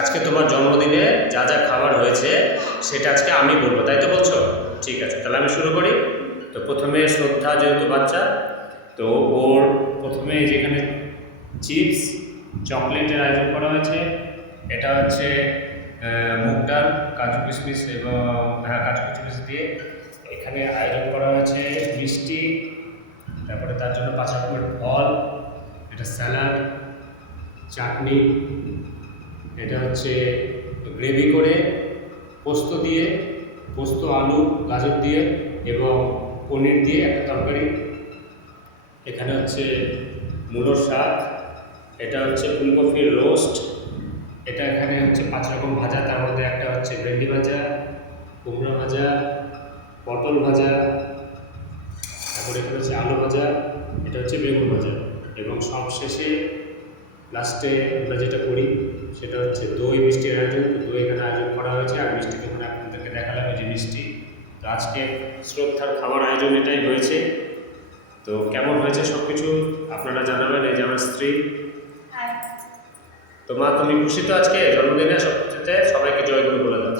আজকে তোমার জন্মদিনে যা যা খাবার হয়েছে সেটা আজকে আমি বলবো, তাই তো বলছো? ঠিক আছে, তাহলে আমি শুরু করি। তো প্রথমে শ্রদ্ধা যেহেতু বাচ্চা, তো ওর প্রথমে যেখানে চিপস চকলেটের আয়োজন করা হয়েছে। এটা হচ্ছে মুগ ডাল, কাজু কিশমিশ এবং কাজু কিশমিশ দিয়ে এখানে আয়োজন করা হয়েছে মিষ্টি, তারপরে তার জন্য 5 রকমের ফল, এটা স্যালাড, চাটনি, এটা হচ্ছে গ্রেভি করে পোস্ত দিয়ে, পোস্ত আলু গাজর দিয়ে এবং পনির দিয়ে একটা তরকারি। এখানে হচ্ছে মূলোর শাক, এটা হচ্ছে ফুলকপির রোস্ট, এটা এখানে হচ্ছে 5 রকম ভাজা, তার মধ্যে একটা হচ্ছে ভেন্ডি ভাজা, কুমড়া ভাজা, পটল ভাজা, তারপরে এখানে হচ্ছে আলু ভাজা, এটা হচ্ছে বেগুন ভাজা এবং সবশেষে লাস্টে আমরা যেটা করি সেটা হচ্ছে দই মিষ্টির আয়োজন। দই এখানে আয়োজন করা হয়েছে আর মিষ্টি এখানে আপনাদেরকে দেখালাম যে মিষ্টি। তো আজকে শ্রদ্ধার খাবার আয়োজন এটাই হয়েছে। তো কেমন হয়েছে সব কিছু আপনারা জানাবেন। এই যে আমার স্ত্রী। তো মা, তুমি খুশি তো আজকে জন্মদিনে সব কিছুতে? সবাইকে জয়গুরু বলে দাও।